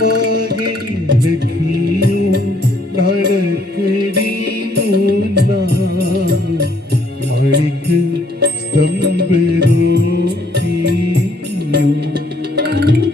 बाहे निखिय कणक दीनु महा मणिक